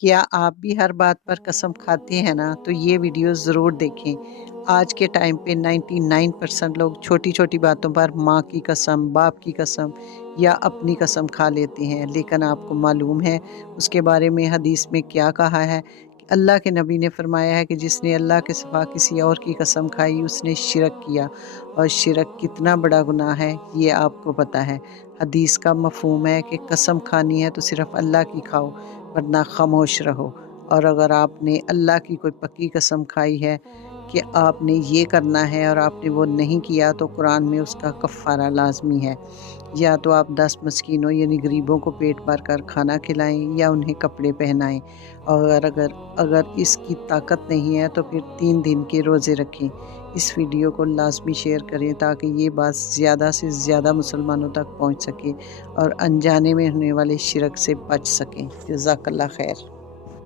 क्या आप भी हर बात पर कसम खाते हैं ना? तो ये वीडियो ज़रूर देखें। आज के टाइम पे 99% लोग छोटी-छोटी बातों पर माँ की कसम, बाप की कसम या अपनी कसम खा लेते हैं। लेकिन आपको मालूम है उसके बारे में हदीस में क्या कहा है? कि अल्लाह के नबी ने फरमाया है कि जिसने अल्लाह के सिवा किसी और की कसम खाई उसने शिरक किया, और शिरक कितना बड़ा गुनाह है ये आपको पता है। हदीस का मफ़हूम है कि कसम खानी है तो सिर्फ़ अल्लाह की खाओ, वरना खामोश रहो। और अगर आपने अल्लाह की कोई पक्की कसम खाई है कि आपने ये करना है और आपने वो नहीं किया, तो कुरान में उसका कफ़ारा लाज़मी है। या तो आप 10 मस्कीनों यानी गरीबों को पेट भर कर खाना खिलाएँ या उन्हें कपड़े पहनाएँ। और अगर अगर इसकी ताकत नहीं है तो फिर 3 दिन के रोज़े रखें। इस वीडियो को लाज़मी शेयर करें ताकि ये बात ज़्यादा से ज़्यादा मुसलमानों तक पहुँच सके और अनजाने में होने वाले शिरक से बच सकें। जज़ाकल्लाह खैर।